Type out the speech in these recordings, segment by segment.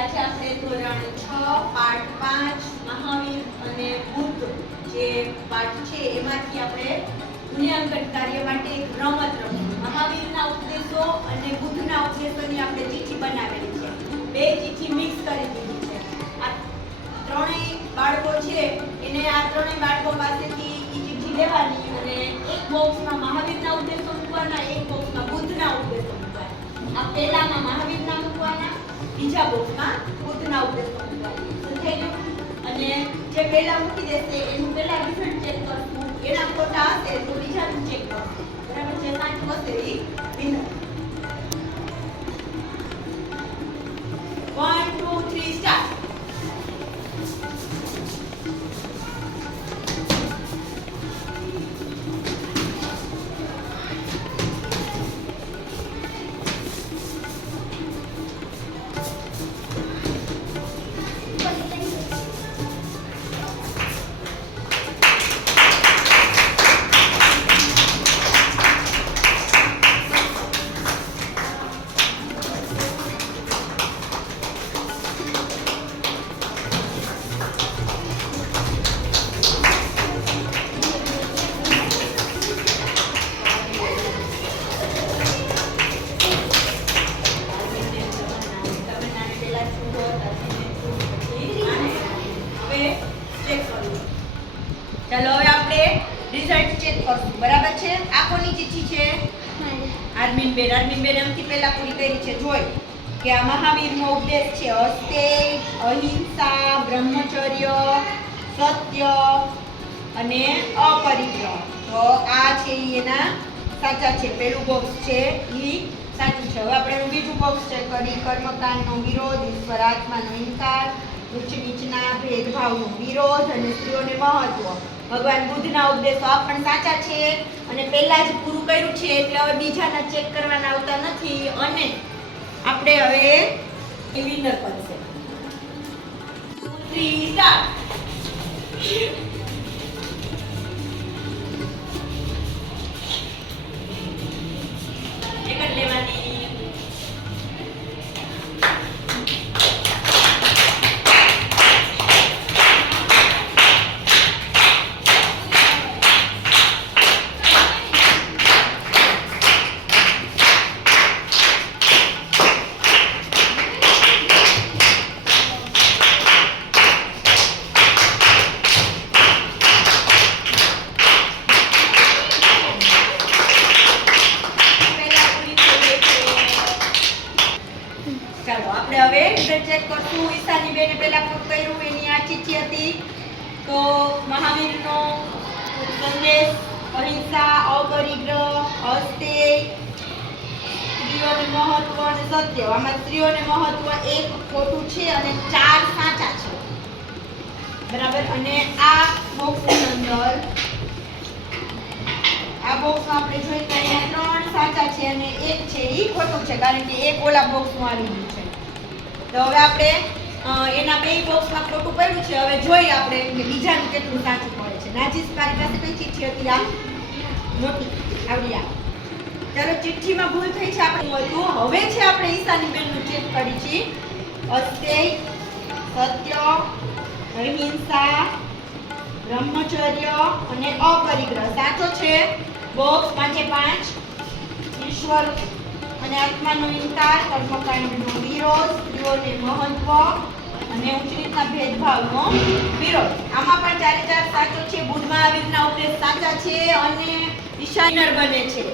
આજે આપણે ધોરણ 6 પાઠ 5 મહાવીર અને બુદ્ધ જે પાઠ છે એમાંથી આપણે મૂલ્યાંકન કાર્ય માટે એક રમત રમી. મહાવીરના ઉપદેશો અને બુદ્ધના ઉપદેશોની આપણે ચિઠ્ઠી બનાવેલી છે. બે ચિઠ્ઠી મિક્સ કરી દીધી છે. આ ત્રણેય બાળકો છે એને આ ત્રણેય બાળકો પાસેથી એ ચિઠ્ઠી લેવાની અને એક બોક્સમાં મહાવીરના ઉપદેશો મૂકવાના, એક બોક્સમાં બુદ્ધના ઉપદેશો મૂકવાના. આ પહેલામાં મહાવીરના મૂકવાના, બીજા બોક્સમાં બુદ્ધના ઉપદેશો મૂકવાના. સમજાઈ ગયું? અને જે પહેલા મૂકી દેશે એનું પહેલા રિઝલ્ટ ચેક કરશું. એના ખોટા હશે તો બીજાનું ચેક કરશું. બરાબર છે? સાચું હશે એ વિનર. 1 2 3 સ્ટાર્ટ. ચાલો હવે આપણે રિઝલ્ટ ચેક કરશું. બરાબર છે? આ કોની ચિઠ્ઠી છે? આર્મિનબેન. આર્મિનબેન એમથી પહેલા પૂરી કરી છે. જોઈ કે આ મહાવીરનો ઉપદેશ છે અસ્તેય, અહિંસા, બ્રહ્મચર્ય, સત્ય અને અપરિગ્રહ. તો આ છે એના સાચા છે. પહેલું બોક્સ છે ઈ સાચું છે. હવે આપણે એનું બીજું બોક્સ ચેક કરી. કર્મકાંડનો વિરોધ, ઈશ્વર આત્માનો ઇનકાર, ઉચ્ચ નીચના ભેદભાવનો વિરોધ અને સ્ત્રીઓને મહત્વ. ભગવાન બુદ્ધના ઉપદેશો આ પણ સાચા છે અને પહેલા જ પૂરું કર્યું છે એટલે હવે બીજાના ચેક કરવાના આવતા નથી અને આપણે હવે વિનર કરશે. 3 સ્ટાર્ટ. એક જ લેવાની. ચાલો આપણે હવે રિઝલ્ટ ચેક કરશું. ઈશાની બેને પહેલા પૂરું કર્યું એની આ ચિઠ્ઠી હતી. તો મહાવીરનો સંદેશ અહિંસા, અપરિગ્રહ, અસ્તેય, સ્ત્રીઓને મહત્વ અને સત્ય. આમાં સ્ત્રીઓને મહત્વ એક ખોટું છે અને 4 સાચા છે. બરાબર. અને આ બોક્સની અંદર આ બોક્સમાં આપણે જોઈએ તો અહીંયા 3 સાચા છે અને એક છે ઈ ખોટું છે કારણ કે એક ઓલા બોક્સમાં આવી ગયું છે. તો હવે આપણે એના બે બોક્સમાં ખોટું પડ્યું છે. હવે જોઈએ આપણે કે બીજાનું કેટલું સાચું પડે છે. નાજીસ મારી પાસે કઈ ચિઠ્ઠી હતી? આ મોટી આવડી આ. ચાલો ચિઠ્ઠીમાં ભૂલ થઈ છે આપણે હતું. હવે છે આપણે ઈશાની બેનનું ચેક કરી છે. અસ્તેય, સત્ય, અહિંસા, બ્રહ્મચર્ય અને અપરિગ્રહ સાચો છે. બોક્સ 5/5. ઈશ્વર અને આત્માનો ઇનકાર, કર્મકાંડનો વિરોધ, સ્ત્રીઓને મહત્વ અને ઉચ્ચ નીચના ભેદભાવનો વિરોધ. આમાં પણ 4/4 સાચો છે. બુદ્ધ મહાવીરના ઉપદેશ સાચા છે અને ઈશાનર બને છે.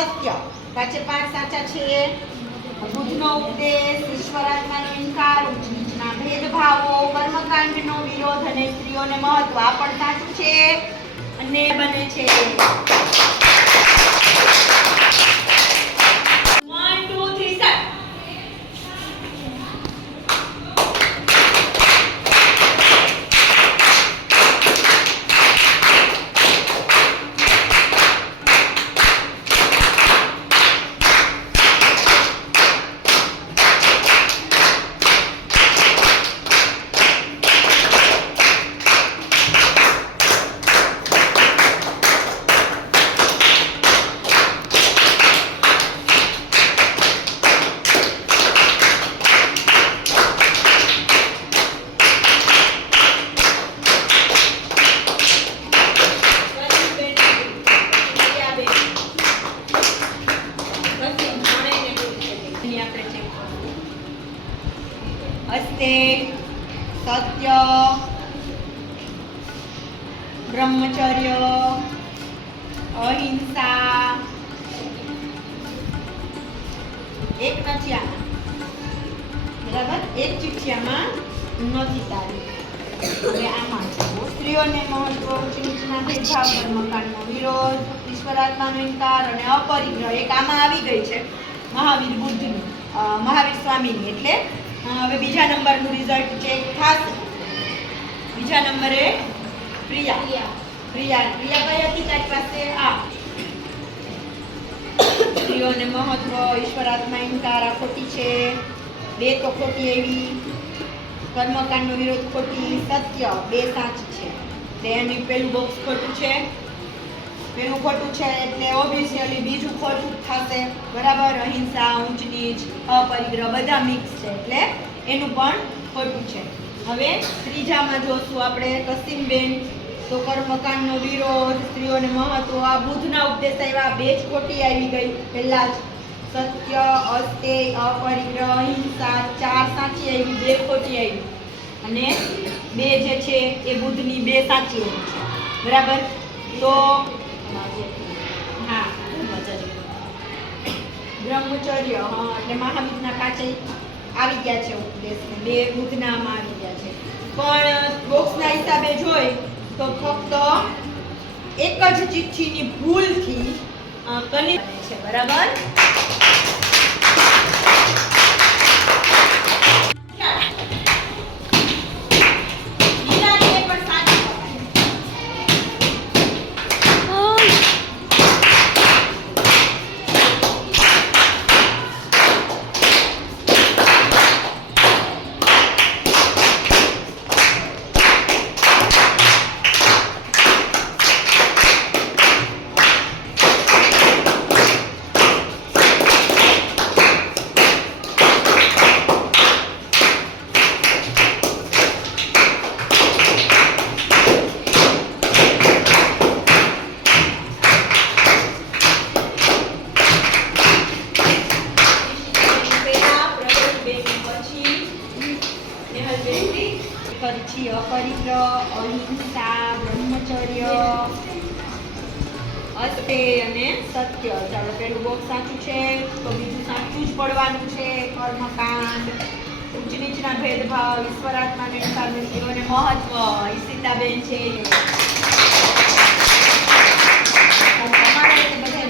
સત્ય, પાછે 5 સાચા છે. બુદ્ધનો ઉપદેશ, ઈશ્વરાત્માનો ઇનકાર, ઉચ્ચ નીચના ભેદભાવો, કર્મકાંડનો વિરોધ અને સ્ત્રીઓને મહત્વ. આ પણ સાચું છે અને બને છે. 1 2 3 start. अस्ते, सत्य, ब्रह्मचर्य, अहिंसा. एक નથી આમાં, બરાબર? એક ચિઠ્ઠીમાં નથી તારી. હવે આમાં છે સ્ત્રીઓને મહત્વ, ઉચ્ચ નીચના ભેદભાવ, કર્મકાંડનો વિરોધ, ઈશ્વરાત્માનો ઇનકાર અને અપરિગ્રહ. એક આમાં આવી ગઈ છે મહાવીર બુદ્ધની, મહાવીર સ્વામીની. એટલે હવે બીજા નંબરનું રિઝલ્ટ ચેક થશે. બીજા નંબરે પ્રિયા. પ્રિયા કઈ હતી તારી પાસે? આ સ્ત્રીઓને મહત્વ, ઈશ્વરાત્મા ઇનકાર. આ ખોટી છે. 2 તો ખોટી આવી. કર્મકાંડનો વિરોધ ખોટી. સત્ય 2 સાચી છે. એનું પેલું બોક્સ ખોટું છે, પેલું ખોટું છે એટલે ઓબ્વિયસલી બીજું ખોટું થશે. બરાબર? અહિંસા, ઊંચ નીચ, અપરિગ્રહ બધા મિક્સ છે એટલે એનું પણ ખોટું છે. હવે ત્રીજામાં જોશું આપણે કસીમબેન. તો કર્મકાંડનો વિરોધ, સ્ત્રીઓને મહત્વ, આ બુદ્ધના ઉપદેશ આવ્યા. 2 જ ખોટી આવી ગઈ પહેલા જ. સત્ય, અસ્તેય, અપરિગ્રહ, અહિંસા 4 સાચી આવી, 2 ખોટી આવી. અને 2 જે છે એ બુદ્ધની 2 સાચી આવી છે. બરાબર? તો હા, બ્રહ્મચર્ય, હા, એટલે મહાવીરના 5 આવી ગયા છે ઉપદેશ, 2 બુદ્ધનામાં આવી ગયા છે. પણ બોક્સના હિસાબે જોઈ તો ફક્ત એક જ ચિઠ્ઠીની ભૂલથી કની છે. બરાબર? અપરિગ્રહ, અહિંસા, બ્રહ્મચર્ય, અસ્તેય અને સત્ય. ચાલો, પેલું બોક્સ સાચું છે તો બીજું સાચું જ પડવાનું છે. કર્મકાંડ, ઉચ્ચ નીચના ભેદભાવ, ઈશ્વરાત્માને ઇનકાર, સ્ત્રીઓને મહત્વ. ઈશિતાબેન છે. તમારે બધા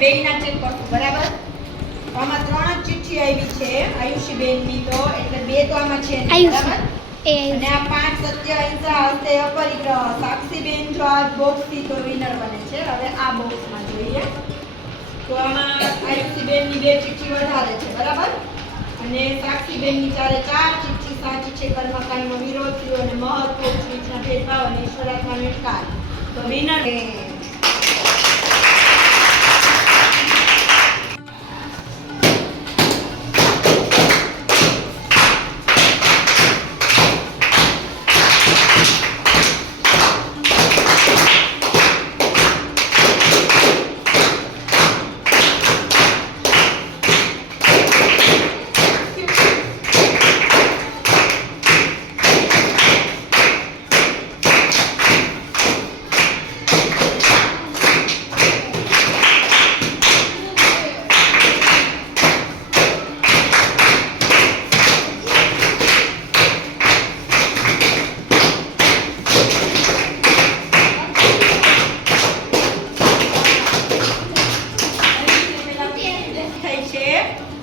બેયના ચેક કરશું. બરાબર? આમાં 3 જ ચિઠ્ઠી આવી છે આયુષીબેનની, તો એટલે 2 તો આમાં છે. બરાબર? અને આ 5 સત્ય અહિંસા હસ્તે અપરિગ્રહ. સાક્ષીબેન જો આ બોક્સથી તો વિનર બને છે. હવે આ બોક્સમાં જોઈએ તો આમાં આયુષીબેનની 2 ચીઠી વધારે છે, બરાબર. અને સાક્ષીબેનની 4 ચીઠી સાચી છે. કર્મકાંડનો વિરોધ થયો અને મહત્વ ઉચ્ચ-નીચના ભેદભાવ અને ઈશ્વરાત્માનો ઇનકાર. તો વિનર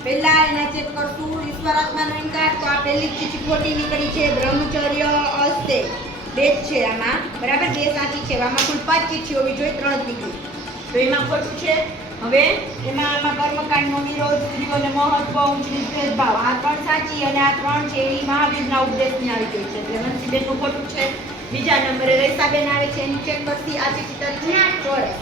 પહેલા એના ચેક કરશું. ઈશ્વરાત્માનો ઇનકાર. તો આ પહેલી ચીઠી ખોટી નીકળી છે. બ્રહ્મચર્ય અસ્તે 2 જ છે આમાં, બરાબર. 2 સાચી છે. આમાં કુલ 5 ચીઠી હોવી જોઈએ, 3 જ નીકળી. તો એમાં ખોટું છે. હવે આમાં કર્મકાંડનો વિરોધ, સ્ત્રીઓને મહત્વ, ઊંચ-નીચ ભેદભાવ, આ 3 સાચી અને આ 3 છે એ મહાવીરના ઉપદેશની આવી ગઈ છે. એટલે હંસીબેનનું ખોટું છે. બીજા નંબરે રેસાબેન આવે છે, એની ચેક કરતી. આ ચીઠી તારી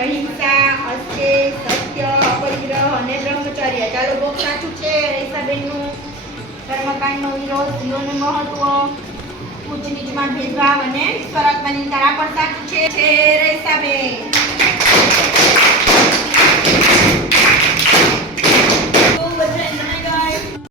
અહિંસા હસ્તે સત્ય અપરિગ્રહ અને બ્રહ્મચર્ય. ચાલો બોક્સ સાચું છે રેસાબેનનું. કર્મકાંડનો વિરોધ, સ્ત્રીઓને મહત્વ, ઉચ્ચ નીચમાં ભેદભાવ અને ઈશ્વરાત્માની ઇનકાર. આ પણ સાચું છે રેસાબેન.